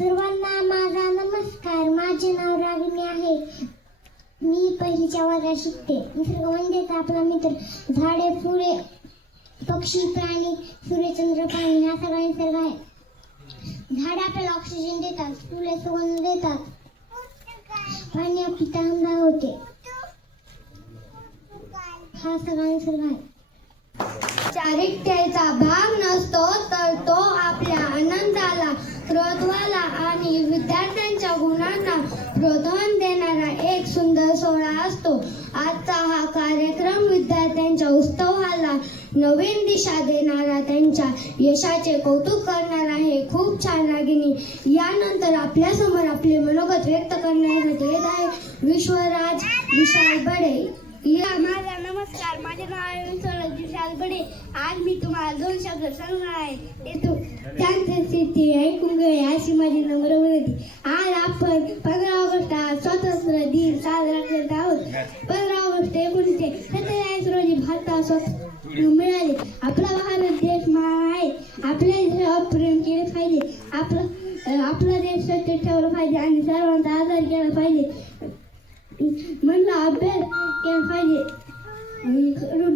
सर्वांना माझा नमस्कार. माझे नाव रागिनी आहे. मी पहिलीच्या वर्गात शिकते. निसर्ग म्हणजेच आपला मित्र. झाडे, फुले, पक्षी, प्राणी, सूर्यचंद्र, पाणी हा सगळा निसर्ग आहे. झाडे आपल्याला ऑक्सिजन देतात, फुले सुगंध देतात, पाणी आपली तहान होते. हा सगळा निसर्ग आहे. चारित्र्याचा भाग नसतो तर तो आपल्या आनंदाला, क्रोधाला आणि विद्यार्थ्यांच्या गुणांना प्रोत्साहन देणारा एक सुंदर सोहळा असतो. आजचा हा कार्यक्रम विद्यार्थ्यांच्या उत्सवाला नवीन दिशा देणारा, त्यांच्या यशाचे कौतुक करणार आहे. खूप छान रागिनी. यानंतर आपल्या समोर आपले मनोगत व्यक्त करण्यासाठी येत आहे विश्वराज विशाल बडे. माझा नमस्कार. माझे नाव आहे विशाल बडे. आज मी तुम्हाला 2 शब्द सांगणार आहे. येतो शांततेची ऐकून घ्या अशी माझी नम्र विनंती. आज आपण 15 ऑगस्ट स्वातंत्र्य दिन साजरा करत आहोत. 15 ऑगस्ट 1947 रोजी भारताला स्वातंत्र्य मिळाले. आपला भारत देश महान आहे. आपल्या देशावर प्रेम केले पाहिजे. आपला देश स्वच्छ ठेवला पाहिजे आणि सर्वांचा आदर केला पाहिजे. म्हणला अभ्यास केला पाहिजे.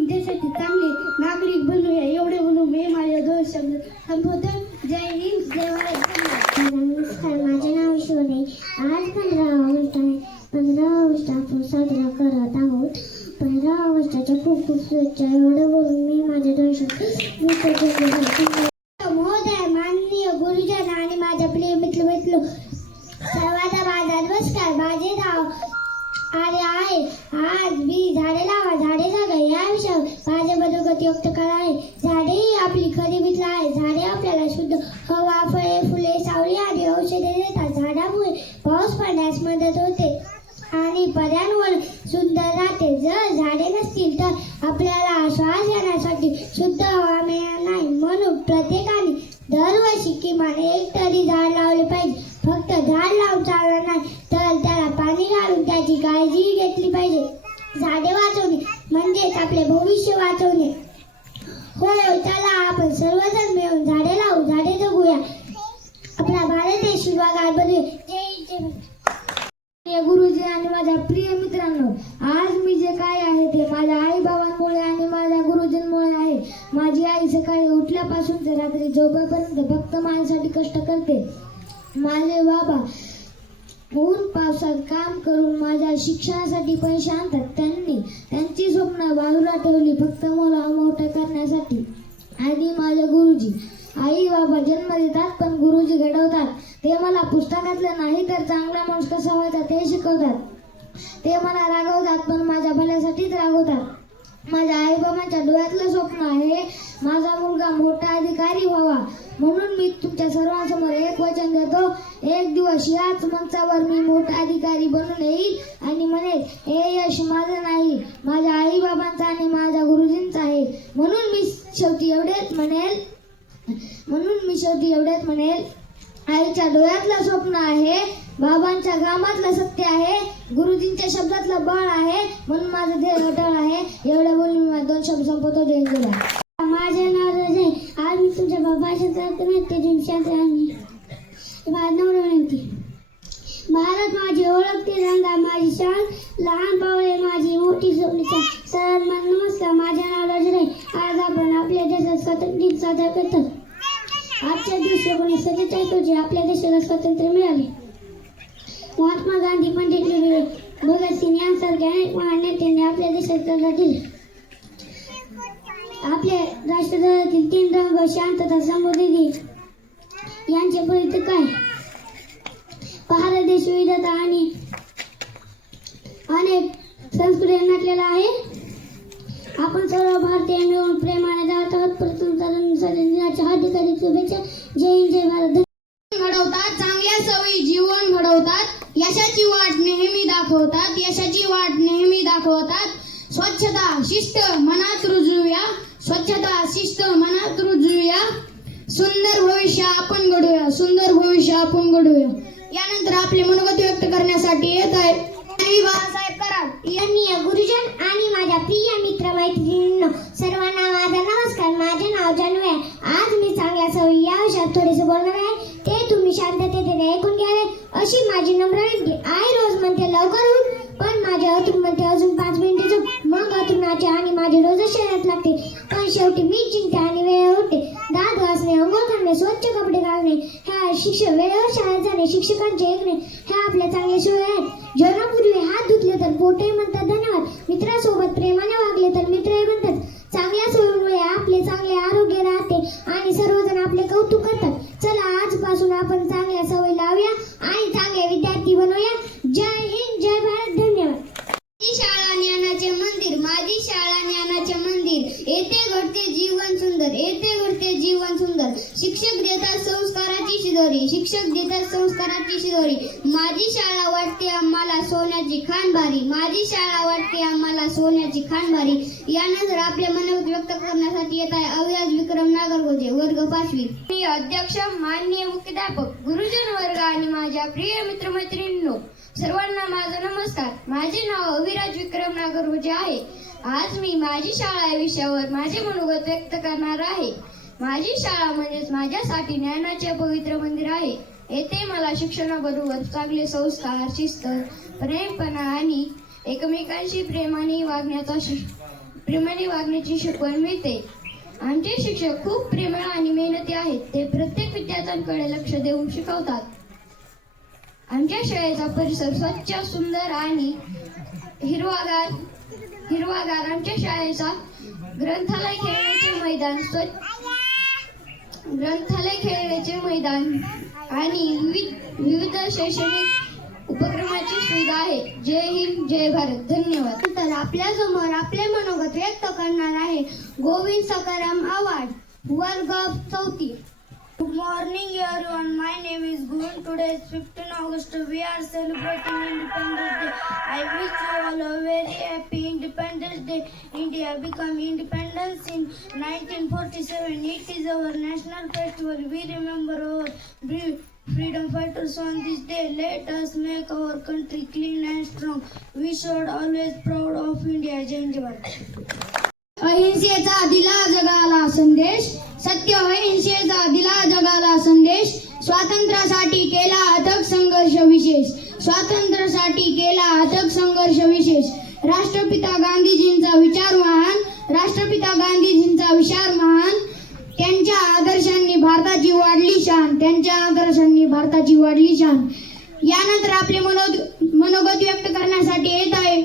देशाचे चांगले नागरिक बनूया. एवढे म्हणून मी माझे 2 शब्द संबोधन. जय हिंद, जय भारत. नमस्कार. माझे नाव शिवने. आज 15 ऑगस्ट आहे. 15 ऑगस्ट आपण साजरा करत आहोत. 15 ऑगस्टच्या खूप खूप शुभेच्छा. एवढे बोलून मी माझे 2 शब्द महोदय, माननीय गुरुजन आणि माझ्या प्रिय मित्र सर्वांना माझा नमस्कार. माझे नाव आर्य आहे. आज मी झाडे लावा झाडे जगा या विषयावर माझे मनोगत व्यक्त करणार आहे. झाडे ही आपली खरी मित्र आहे. झाडे आपल्याला शुद्ध हवा, फळे, फुले, सावली आणि औषधे देतात. झाडामुळे पाऊस पडण्यास मदत होते आणि पर्यावरण सुंदर राहते. जर झाडे नसतील तर आपल्याला श्वास घेण्यासाठी शुद्ध हवा मिळणार नाही. म्हणून प्रत्येकाने दरवर्षी किमान 1 तरी झाड लावले पाहिजे. फक्त झाड लावून चालणार नाही तर त्याला पाणी घालून त्याची काळजी घेतली पाहिजे. झाडे वाचवणे म्हणजेच आपले भविष्य वाचवणे होय. चला आपण सर्वजण मिळून झाडे लावू, झाडे जगूया, आपला भारत देश हिरवागार बनवूया. जय जय. गुरुजी आणि माझ्या प्रिय मित्रांनो, आज मी जे काय आहे ते माझ्या आई बाबांमुळे आणि माझ्या गुरुजींमुळे आहे. माझी आई सकाळी उठल्यापासून ते रात्री झोपेपर्यंत फक्त माझ्यासाठी कष्ट करते. माझे बाबा ऊन पावसात काम करून माझ्या शिक्षणासाठी पैसे आणतात. त्यांनी त्यांची स्वप्न बाजूला ठेवली फक्त मला मोठं करण्यासाठी. आणि माझे गुरुजी, आई बाबा जन्म देतात पण गुरुजी घडवतात. ते मला पुस्तकातलं नाही तर चांगला माणूस कसा व्हायचा ते शिकवतात. ते मला रागवतात पण माझ्या भल्यासाठीच रागवतात. माझ्या आई बाबांच्या डोळ्यातलं स्वप्न आहे माझा मुलगा मोठा अधिकारी व्हावा. म्हणून मी तुमच्या सर्वांसमोर एक वचन देतो. एक दिवस याच मंचावर मी मोठा अधिकारी बनून येईल आणि म्हणेल हे यश माझं नाही, माझ्या आई बाबांचं आणि माझ्या गुरुजींचं आहे. म्हणून मी शेवटी एवढेच म्हणेल आईच्या डोळ्यातलं स्वप्न आहे, बाबांच्या कामातलं सत्य आहे, गुरुजींच्या शब्दातलं बळ आहे, म्हणून माझं ध्येय अटळ आहे. एवढ्या बोलून मी माझे 2 शब्द संपवतो. जय हिंद. माझे नाव रजय. आज मी तुमच्या बाबाच्या विनंती. भारत माझी ओळख, तिरंगा माझी शान, लहान पावले माझी मोठी स्वप्न. सर्वांना नमस्कार. माझे नाव रजय. आज आपण आपल्या देशात स्वातंत्र्य दिन साजरा करतो. आजच्या दिवशी 1947 रोजी आपल्या देशाला स्वातंत्र्य मिळाले. महात्मा गांधी, पंडित भगतसिंग यांसारख्या अनेक महान नेत्यांनी आपल्या देशात लढा दिला. आपल्या राष्ट्रध्वजातील 3 रंग शांतता, समृद्धी यांचे परिचय काय? भारत देश विविधता आणि अनेक संस्कृती नटलेला आहे. आपण सर्व भारतीय मिळून प्रेमाने जात आहोत. प्रथम दिनाच्या हार्दिक शुभेच्छा. जय हिंद, जय भारत. घडवतात, चांगल्या सवयी जीवन घडवतात, यशाची वाट नेहमी दाखवतात. स्वच्छता शिस्त मनात रुजवूया, सुंदर भविष्य आपण घडूया. यानंतर आपले मनोगत व्यक्त करण्यासाठी येत आहे बाळासाहेब कराड. माननीय गुरुजन आणि माझ्या प्रिय मित्र मैत्रिणींनो, सर्वांना माझा नमस्कार. माझे नाव जानू आहे. आज मी चांगल्या सवयी या विषयात थोडेसे बोलणार आहे. ते तुम्ही शांततेने ऐकून घ्यावे अशी माझी नम्र विनंती. आई रोज म्हणते लवकर उठ, पण माझ्या अतुल म्हणते अजून 5 मिनिटे झोप. मग अतुलनाचे आणि माझे रोज शहरात लागते, पण शेवटी मी जिंकते आणि वेळेवर उठते. दात घासणे, अंघोळ करणे, स्वच्छ कपडे घालणे, ह्या शिक्षक वेळेवर शाळेत जाणे, शिक्षकांचे ऐकणे ह्या आपल्या चांगल्या सोयी आहेत. जेवणापूर्वी हात धुतले तर पोटही म्हणतात धन्यवाद. मित्रासोबत प्रेमाने वागले तर मित्रही म्हणतात. चांगल्या सोयीमुळे आपले चांगले आरोग्य राहते आणि सर्वजण आपले कौतुक करतात. चला आजपासून आपण चांगल्या सवयी लावूया आणि चांगले विद्यार्थी बनवूया. जय हिंद, जय भारत, धन्यवाद. माझी शाळा ज्ञानाचे मंदिर, माझी शाळा ज्ञानाचे मंदिर. येथे घडते जीवन सुंदर, येथे घडते जीवन सुंदर. शिक्षक देतात संस्काराची शिदोरी, शिक्षक देतात संस्काराची शिदोरी. माझी शाळा वाटते आम्हाला सोन्याची खानबारी, माझी शाळा वाटते आम्हाला सोन्याची खानबारी. यानंतर आपले मनोगत व्यक्त करण्यासाठी येत आहे अविराज विक्रम नागरगोजे, वर्ग 5वी. मी अध्यक्ष, माननीय मुख्याध्यापक, गुरुजन वर्ग आणि माझ्या प्रिय मित्रमैत्रिणींनो, सर्वांना माझा नमस्कार. माझे नाव अविराज विक्रम नागरगोजे आहे. आज मी माझी शाळा या विषयावर माझे मनोगत व्यक्त करणार आहे. माझी शाळा म्हणजेच माझ्यासाठी ज्ञानाचे पवित्र मंदिर आहे. येथे मला शिक्षणाबरोबर चांगले संस्कार, शिस्त, प्रेमपणा आणि एकमेकांशी प्रेमाने वागण्याची शिकवण मिळते. आमचे शिक्षक खूप प्रेमळ आणि मेहनती आहेत. ते प्रत्येक विद्यार्थ्यांकडे लक्ष देऊन शिकवतात. आमच्या शाळेचा परिसर स्वच्छ, सुंदर आणि हिरवागार. आमच्या शाळेचा ग्रंथालय खेळण्याचे मैदान आणि विविध शैक्षणिक उपक्रमाची सुविधा आहे. जय हिंद, जय भारत, धन्यवाद. तर आपल्या समोर आपले मनोगत व्यक्त करणार आहे गोविंद सकाराम आव्हाड, वर्ग 4. Good morning everyone, my name is Govind. Today is 15 August. We are celebrating Independence Day. I wish you all a very happy Independence Day. India became independence in 1947. It is our national festival. We remember our freedom fighters on this day. Let us make our country clean and strong. We should always proud of India. Jai Hind, Jai Bharat. अहिंसेचा दिला जगाला संदेश, सत्य अहिंसेचा दिला जगाला संदेश. स्वातंत्र्यासाठी केला अथक संघर्ष विशेष, स्वातंत्र्यासाठी केला अथक संघर्ष विशेष. राष्ट्रपिता गांधीजींचा विचार महान, राष्ट्रपिता गांधीजींचा विचार महान. त्यांच्या आदर्शांनी भारताची वाढली शान, त्यांच्या आदर्शांनी भारताची वाढली शान. यानंतर आपले मनोगत व्यक्त करण्यासाठी येत आहे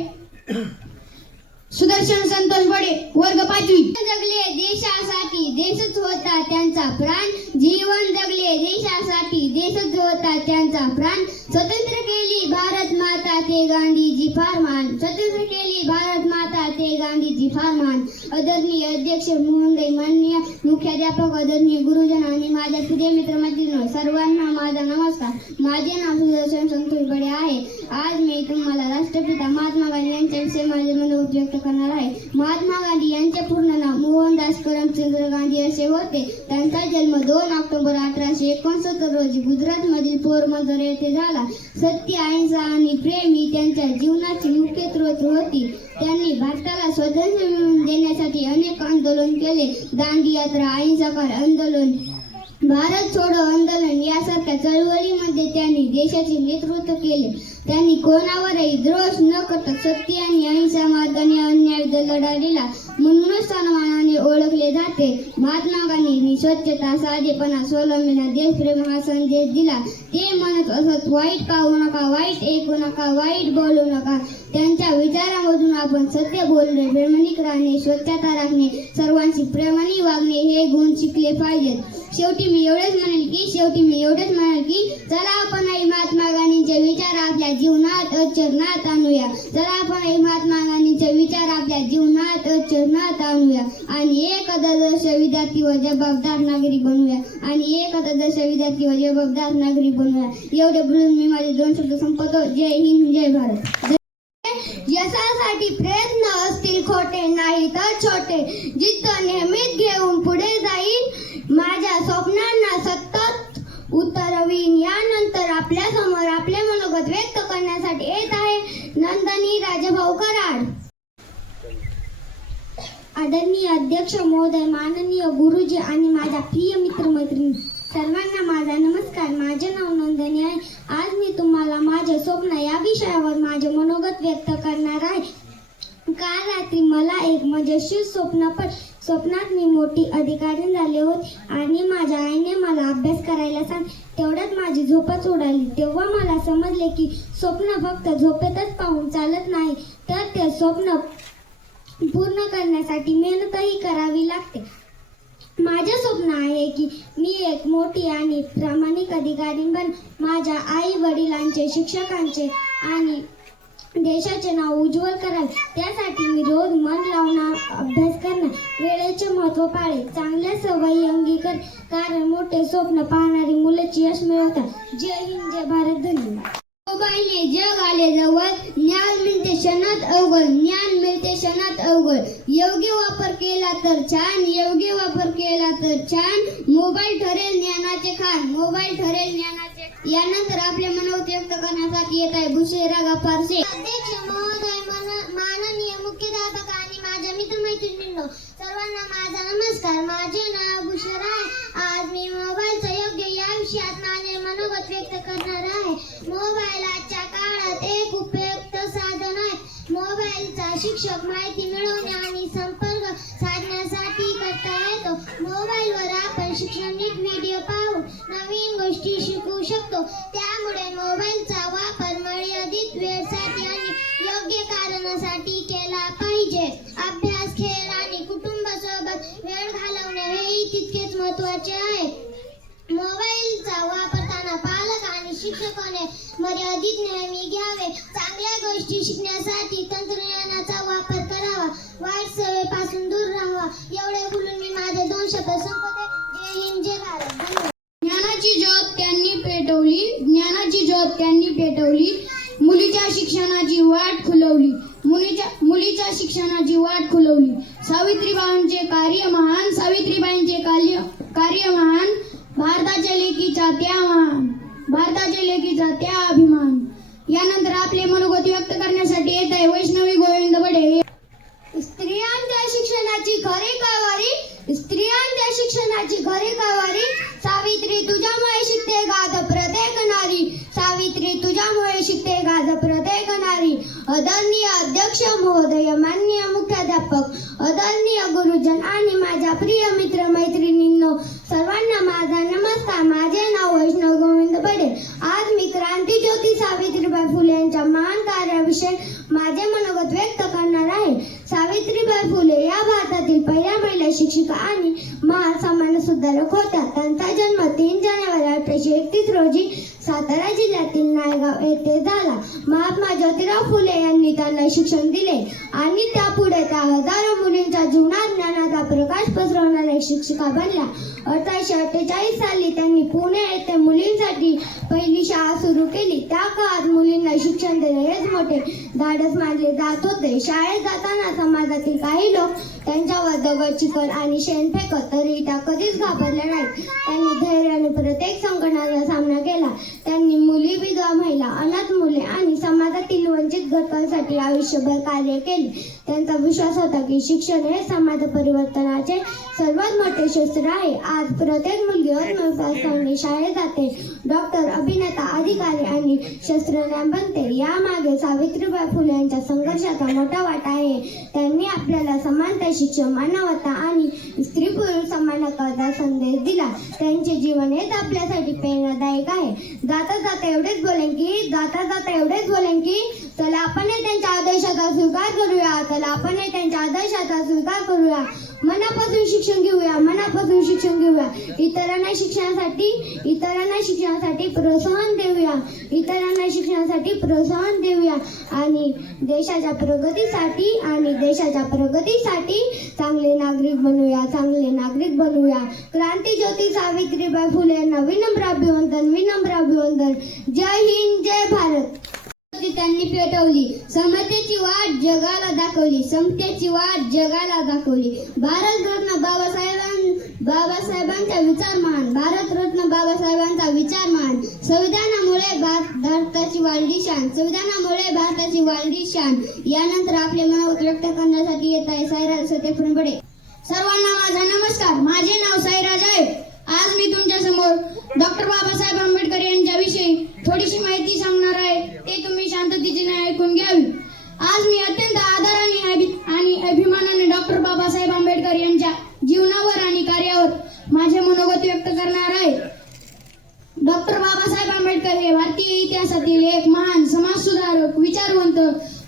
सुदर्शन संतोष बडे, वर्ग 5वी. जगले देशासाठी, देशच होता त्यांचा प्राण. जीवन जगले देशासाठी, देशच होता त्यांचा प्राण. स्वतंत्र केली भारत माता, ते गांधीजी फार महान. स्वतंत्र केली भारत माता, ते गांधीजी फार महान. आदरणीय अध्यक्ष महोदय, माननीय मुख्याध्यापक, आदरणीय गुरुजन आणि माझ्या प्रिय मित्रमैत्रिणींनो, सर्वांना माझा नमस्कार. माझे नाव सुदर्शन संतोष बडे आहे. आज मी तुम्हाला राष्ट्रपिता महात्मा गांधी यांच्याविषयी माझे मनोगत व्यक्त करणार आहे. महात्मा गांधी यांचे पूर्ण नाव मोहनदास करमचंद गांधी असे होते. त्यांचा जन्म 2 ऑक्टोबर 1869 रोजी गुजरातमधील पोरबंदर येथे झाला. सत्य, अहिंसा आणि प्रेम ही त्यांच्या जीवनाची मुख्य स्रोत होती. त्यांनी भारताला स्वातंत्र्य मिळवून देण्यासाठी अनेक आंदोलन केले. दांडी यात्रा, अहिंसाकार आंदोलन, भारत छोडो आंदोलन यासारख्या चळवळीमध्ये त्यांनी देशाचे नेतृत्व केले. त्यांनी कोणावरही द्रोष न करता सत्य आणि अहिंसा मार्गाने अन्यायाविरुद्ध लढा दिला, म्हणूनच सन्मानाने ओळखले जाते. महात्मा गांधींनी स्वच्छता, साधेपणा, स्वावलंबीपणा, देशप्रेम हा संदेश दिला. ते म्हणत असत, वाईट पाहू नका, वाईट ऐकू नका, वाईट बोलू नका. त्यांच्या विचारामधून आपण सत्य बोलणे, प्रामाणिक राहणे, स्वच्छता राखणे, सर्वांशी प्रेमाने वागणे हे गुण शिकले पाहिजेत. शेवटी मी एवढेच म्हणेल की चला आपण महात्मा गांधींचे विचार आपल्या जीवनात आचरणात आणूया. चला आपण महात्मा गांधींचे विचार आपल्या जीवनात आचरणात आणूया आणि एक आदर्श विद्यार्थी व जबाबदार नागरिक बनूया. एवढे बोलून मी माझे 2 शब्द संपवतो. जय हिंद, जय भारत. यशासाठी प्रयत्न असतील खोटे, नाही तर छोटे. जिद्द नेहमीच घेऊन पुढे जाईन, माझ्या स्वप्नांना सतत उतरवीन. यानंतर आपल्या समोर आपले मनोगत व्यक्त करण्यासाठी येत आहे नंदनी राजभाऊ कराड. आदरणीय अध्यक्ष महोदय, माननीय गुरुजी आणि माझ्या प्रिय मित्रमैत्रिणी, सर्वांना माझा नमस्कार. माझे नाव नंदनी आहे. आज मी तुम्हाला माझे स्वप्न या विषयावर माझे मनोगत व्यक्त करणार आहे. काल रात्री मला एक मजेशीर स्वप्न पडले. स्वप्नात मी मोठी अधिकारी झाले होते आणि माझ्या आईने मला अभ्यास करायला तेवढ्यात माझी झोपच उडाली. तेव्हा मला समजले की स्वप्न फक्त झोपेतच पाहून चालत नाही, तर ते स्वप्न पूर्ण करण्यासाठी मेहनतही करावी लागते. माझे स्वप्न आहे की मी एक मोठी आणि प्रामाणिक अधिकारी बन. माझ्या आई वडिलांचे, शिक्षकांचे आणि देशाचे नाव उज्ज्वल करावे. त्यासाठी मी रोज मन लावून अभ्यास करणार, वेळेचे महत्त्व पाळेल, चांगल्या सवयी अंगीकार, कारण मोठे स्वप्न पाहणारी मुलेच यश मिळवतात. जय हिंद, जय भारत. धन्यवाद. मोबाईलने जग आले जवळ, ज्ञान मिळते क्षणात अवघड, ज्ञान मिळते क्षणात अवघड. योग्य वापर केला तर छान, योग्य वापर केला तर छान. मोबाईल ठरेल ज्ञानाचे खान, मोबाईल ठरेल ज्ञानाचे. यानंतर आपले मनोगत व्यक्त करण्यासाठी येत आहे भूषेरागा फारसे. अध्यक्ष महोदय, माननीय मुख्याध्यापक आणि माझ्या मित्रमैत्रिणींनो, सर्वांना माझा नमस्कार. माझे नाव भूषर आहे. आज मी मोबाईलचा योग्य या विषयात माझे मनोगत व्यक्त करणार आहे. मोबाईल आजच्या काळात एक उपयुक्त साधन आहे. मोबाईलचा शिक्षक माहिती मिळवणे आणि संपर्क साधण्यासाठी करता येतो. मोबाईलवर आपण शैक्षणिक व्हिडिओ पाहून नवीन गोष्टी शिकू शकतो. त्यामुळे मोबाईलचा वापर मर्यादित वेळसाठी आणि योग्य कारणासाठी केला पाहिजे. अभ्यास, खेळ आणि कुटुंबासोबत वेळ घालवणे हेही तितकेच महत्त्वाचे आहे. मोबाईलचा वापरताना पालक आणि शिक्षकाने मर्यादित नेहमी घ्यावे. चांगल्या गोष्टी शिकण्यासाठी तंत्रज्ञानाचा वापर करावा, वाईट सवयीपासून दूर राहावा. एवढे बोलून मी माझे 2 शब्द संपवते. जय हिंद, जय भारत. धन्यवाद. ज्ञानाची ज्योत त्यांनी पेटवली, ज्ञानाची ज्योत त्यांनी पेटवली. मुलीच्या शिक्षणाची वाट खुलवली, मुलीच्या शिक्षणाची वाट खुलवली. सावित्रीबाईंचे कार्य महान, सावित्रीबाईंचे कार्य महान. भारताच्या लेकीचा त्या महान, भारताच्या लेकीचा त्या अभिमान. यानंतर आपले मनोगत व्यक्त करण्यासाठी येत आहे वैष्णवी गोविंद बडे. स्त्रियांच्या शिक्षणाची खरी कारवारी, स्त्रियांच्या शिक्षणाची खरी कारवारी. सावित्री तुझ्यामुळे शिकते गाज प्रत्येक नारी, सावित्री तुझ्यामुळे शिकते गाज प्रत्येक नारी. आदरणीय अध्यक्ष महोदय, माननीय मुख्याध्यापक, आदरणीय गुरुजन आणि माझ्या प्रिय मित्र मैत्रिणींनो, सर्वांना माझा नमस्कार. माझे नाव वैष्णव गोविंद बडे. आज मी क्रांतीज्योती सावित्रीबाई फुले यांच्या महान कार्याविषयी माझे मनोगत व्यक्त करणार आहे. सावित्रीबाई फुले या भारतातील पहिल्या महिला शिक्षिका आणि महान समाज सुधारक होत्या. त्यांचा जन्म 3 जानेवारी 1831 रोजी सातारा जिल्ह्यातील नायगाव येथे झाला. महात्मा ज्योतिराव फुले यांनी त्यांना शिक्षण दिले आणि त्यापुढे त्या हजारो मुलींच्या जीवनात ज्ञानाचा प्रकाश पसरवणाऱ्या शिक्षिका बनल्या. 1848 साली त्यांनी पुणे येथे मुलींसाठी पहिली शाळा सुरू केली. त्या काळात मुलींना शिक्षण देणे हेच मोठे धाडस मानले जात होते. शाळेत जाताना समाजातील काही लोक त्यांच्यावर दगड, चिखल आणि शेण फेकत, तरी त्या कधीच घाबरल्या नाहीत. त्यांनी धैर्याने प्रत्येक संकटाचा सामना केला. त्यांनी मुली, विधवा महिला, अनाथ मुले आणि समाजातील वंचित घटकांसाठी आयुष्यभर कार्य केले. त्यांचा विश्वास होता की शिक्षण हे समाज परिवर्तनाचे सर्वात मोठे शस्त्र आहे. आज प्रत्येक मुलगी आत्मविश्वासाने शाळेत जाते, डॉक्टर, अभिनेता, अधिकारी आणि शास्त्रज्ञ बनते. यामागे सावित्रीबाई फुले यांच्या संघर्षाचा मोठा वाटा आहे. त्यांनी आपल्याला समानता, शिक्षण, मानवता आणि स्त्री पुरुष समान हक्काचा संदेश दिला. त्यांचे जीवन हेच आपल्यासाठी प्रेरणादायक आहे. जाता जाता एवढेच बोलेन की चला आपण त्यांच्या आदर्शाचा स्वीकार करूया, चला आपण त्यांच्या आदर्शाचा स्वीकार करूया. मनापासून शिक्षण घेऊया, मनापासून शिक्षण घेऊया. इतरांना शिक्षणासाठी प्रोत्साहन देऊया, इतरांना शिक्षणासाठी प्रोत्साहन देऊया आणि देशाच्या प्रगतीसाठी चांगले नागरिक बनूया. क्रांतीज्योती सावित्रीबाई फुले यांना विनम्र अभिवंदन. जय हिंद, जय भारत. त्यांनी पेटवली, समतेची वाट जगाला दाखवली. भारतरत्न बाबासाहेबांचा विचार महान. संविधानामुळे भारताची वाढली शान. यानंतर आपले मनोगत व्यक्त करण्यासाठी येत आहे साईराज सतेफुरबडे. सर्वांना माझा नमस्कार. माझे नाव साईराज आहे. आज मी तुमच्या समोर विषयावर माझे मनोगत व्यक्त करणार आहे. डॉक्टर बाबासाहेब आंबेडकर हे भारतीय इतिहासातील एक महान समाजसुधारक, विचारवंत,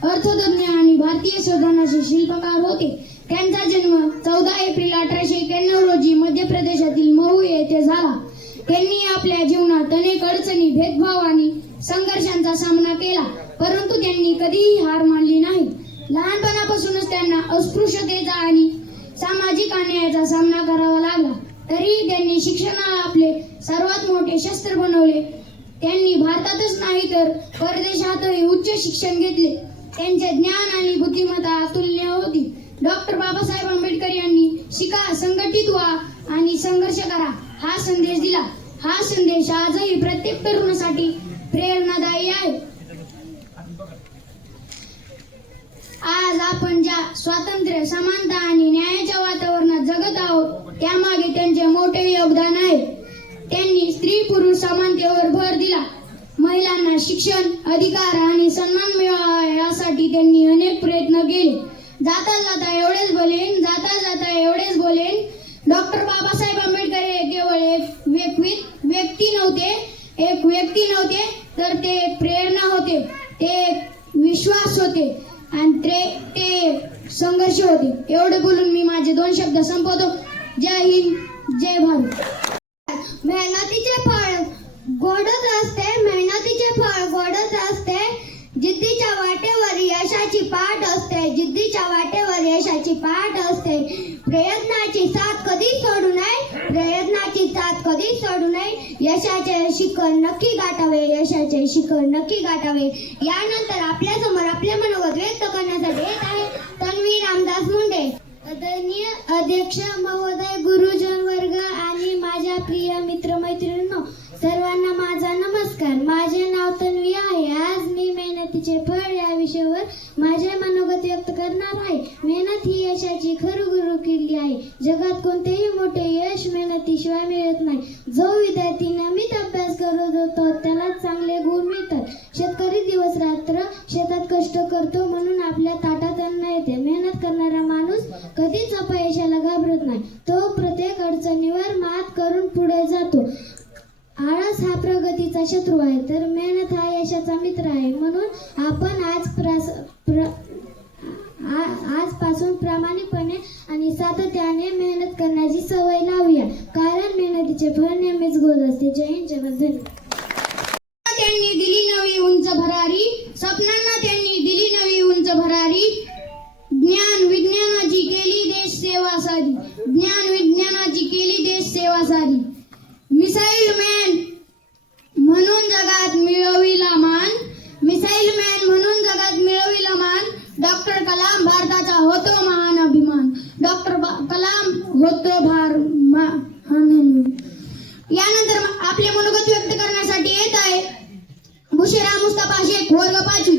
अर्थतज्ञ आणि भारतीय संविधानाचे शिल्पकार होते. त्यांचा जन्म 14 एप्रिल 1891 रोजी मध्य प्रदेशातील महू येथे झाला. त्यांनी आपल्या जीवनात अनेक अडचणी, भेदभाव आणि संघर्षांचा सामना केला, परंतु त्यांनी कधीही हार मानली नाही. लहानपणापासूनच त्यांना अस्पृश्यतेचा आणि सामाजिक अन्यायाचा सामना करावा लागला, तरीही त्यांनी शिक्षणाला आपले सर्वात मोठे शस्त्र बनवले. त्यांनी भारतातच नाही तर परदेशातही उच्च शिक्षण घेतले. त्यांचे ज्ञान आणि बुद्धिमत्ता अतुलनीय होती. डॉक्टर बाबासाहेब आंबेडकर यांनी शिका, संघटित व्हा आणि संघर्ष करा हा संदेश दिला. हा संदेश आजही प्रत्येक तरुणासाठी प्रेरणादायी आहे. आज आपण ज्या स्वातंत्र्य, समानता आणि न्यायाच्या वातावरणात जगत आहोत त्यामागे त्यांचे मोठे योगदान आहे. त्यांनी स्त्री पुरुष समानतेवर भर दिला. महिलांना शिक्षण, अधिकार आणि सन्मान मिळावा यासाठी त्यांनी अनेक प्रयत्न केले. जाता जाता एवढेच बोलेन. डॉक्टर बाबासाहेब आंबेडकर हे केवळ एक व्यक्ती नव्हते, तर ते एक प्रेरणा होते, ते एक विश्वास होते आणि ते एक संघर्ष होते. एवढे बोलून मी माझे 2 शब्द संपवतो. जय हिंद, जय भारत. मेहनतीचे फळ गोडच असते, मेहनतीचे फळ गोडच असते. जिद्दीच्या वाटेवर यशाची पाठ असते, जिद्दीच्या वाटेवर यशाची पाठ असते. प्रयत्नाची साथ कधी सोडू नये, प्रयत्नाची साथ कधी सोडू नये. यशाचे शिखर नक्की गाठावे, यशाचे शिखर नक्की गाठावे. यानंतर आपल्या समोर आपले मनोगत व्यक्त करण्यासाठी येत आहे तन्वी रामदास मुंडे. आदरणीय अध्यक्ष महोदय, गुरुजन वर्ग आणि माझ्या प्रिय मित्रमैत्रिणींनो, सर्वांना माझा नमस्कार. माझे नाव तन्वी आहे. आज मी मेहनतीचे फळ या विषयावर माझे मनोगत व्यक्त करणार आहे. मेहनत ही यशाची खरी किल्ली आहे. जगात कोणतेही मोठे यश मेहनतीशिवाय मिळत नाही. जो विद्यार्थी नियमित अभ्यास करत होतो त्याला चांगले गुण मिळतात. शेतकरी दिवस रात्र शेतात कष्ट करतो म्हणून आपल्या ताटात अन्न येते. मेहनत करणारा माणूस कधीच अपयशाला घाबरत नाही. तो प्रत्येक अडचणीवर मात करून पुढे जातो. आळस हा प्रगतीचा शत्रू आहे, तर मेहनत हा यशाचा मित्र आहे. म्हणून आपण आजपासून प्रामाणिकपणे आणि सातत्याने मेहनत करण्याची सवय लावूया, कारण मेहनतीचे फळ नेहमीच गोड असते. जय हिंद, जय भारत. त्यांनी दिली नवी उंच भरारी, स्वप्नांना त्यांनी दिली नवी उंच भरारी. ज्ञान विज्ञानाची केली देश सेवा सारी, ज्ञान विज्ञानाची केली देश सेवा सारी. मिसाईल मॅन म्हणून जगात मिळविला मान, मिसाईल मॅन म्हणून जगात मिळविला मान. डॉक्टर कलाम भारताचा होतो महान अभिमान, डॉक्टर कलाम होतो महान. यानंतर आपले मनोगत व्यक्त करण्यासाठी येत आहे बुशिरा मुस्तफा शेख, वर्ग 5वी.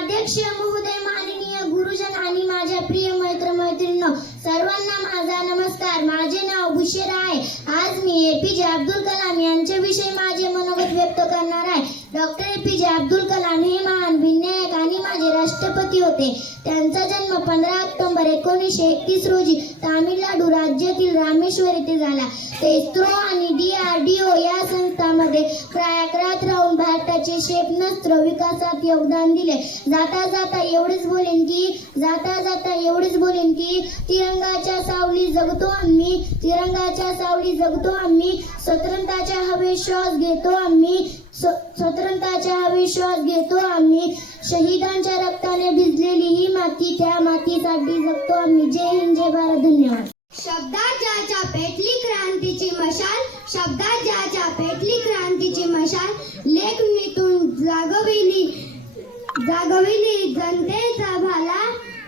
अध्यक्ष महोदय, माननीय गुरुजन आणि माझ्या प्रिय मित्रमैत्रिणींनो, सर्वांना माझा नमस्कार. माझे नाव बुशिरा आहे. आज मी एपीजे अब्दुल कलाम यांच्याविषयी माझे मनोगत व्यक्त करणार आहे. डॉक्टर एपीजे अब्दुल कलाम हे महान विज्ञानिक आणि माझे राष्ट्रपती होते. त्यांचा जन्म 15 ऑक्टोबर 1931 रोजी तामिळनाडू राज्यातील रामेश्वर येथे झाला. ते इस्रो आणि DRDO या संस्थांमध्ये कार्यरत राहून भारताचे क्षेपणास्त्र विकासात योगदान दिले. जाता जाता एवढेच बोलेन की तिरंगाच्या सावली जगतो आम्ही, तिरंगाच्या सावली जगतो आम्ही. स्वतंत्रताच्या हवे श्वास घेतो आम्ही, स्वतंत्रताच्या हवे श्वास घेतो आम्ही. शहीदांच्या रक्ताने भिजलेली ही माती, त्या मातीसाठी जगतो आम्ही. जय हिंद, जय भारत. धन्यवाद. शब्दात ज्याच्या पेटली क्रांतीची मशाल, शब्दात ज्याच्या पेटली क्रांतीची मशाल, लेखणीतून जागविली जनतेचा भाला,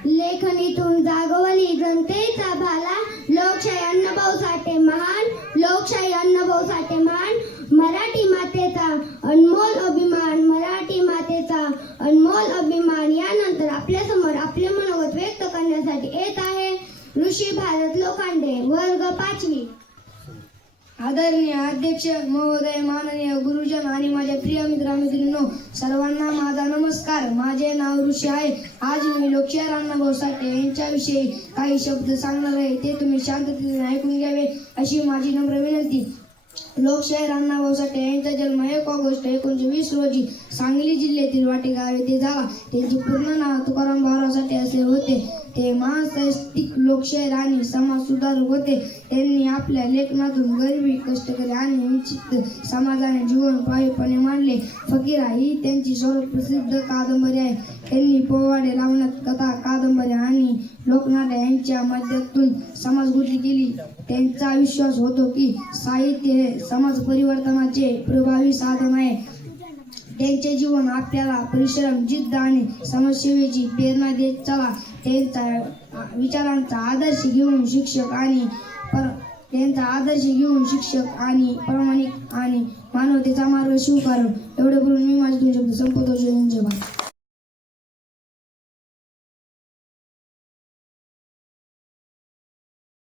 लेखणीतून जागवली जनतेचा भाला. लोकशाही अण्णाभाऊ साठे महान, लोकशाही अण्णाभाऊ साठे महान. मराठी मातेचा अनमोल अभिमान, मराठी मातेचा अनमोल अभिमान. यानंतर आपल्या समोर आपले मनोगत व्यक्त करण्यासाठी येत आहे ऋषी भारत लोखंडे, वर्ग 5वी. आदरणीय अध्यक्ष महोदय, माननीय गुरुजन आणि माझ्या प्रिय मित्रांनो, सर्वांना माझा नमस्कार. माझे नाव ऋषी आहे. आज मी लोकशाहीर अण्णाभाऊ साठे यांच्याविषयी काही शब्द सांगणार आहे. ते तुम्ही शांततेने ऐकून घ्यावे अशी माझी नम्र विनंती. लोकशाहीर अण्णाभाऊ साठे यांचा जन्म 1 ऑगस्ट 1920 रोजी सांगली जिल्ह्यातील वाटे गाव येथे झाला. त्यांचे पूर्ण नाव तुकाराम भाऊराव साठे असे होते. ते महान साहित्यिक, लोकशाहीर आणि समाज सुधारक होते. त्यांनी आपल्या लेखनातून गरिबी, कष्टकरी आणि वंचित समाजाने जीवन प्रामाणिकपणे मांडले. फकीरा ही त्यांची सर्वात प्रसिद्ध कादंबरी आहे. त्यांनी पोवाडे, लावण्यात, कथा, कादंबऱ्या आणि लोकनाट्य यांच्या माध्यमातून समाजकृती केली. त्यांचा विश्वास होतो की साहित्य हे समाज परिवर्तनाचे प्रभावी साधन आहे. त्यांचे जीवन आपल्याला परिश्रम, जिद्द आणि समाजसेवेची प्रेरणा देत चला. त्यांचा विचारांचा आदर्श घेऊन शिक्षक आणि प्रामाणिक आणि मानवतेचा मार्ग स्वीकारून एवढे बोलून मी माझे 2 शब्द संपवतो.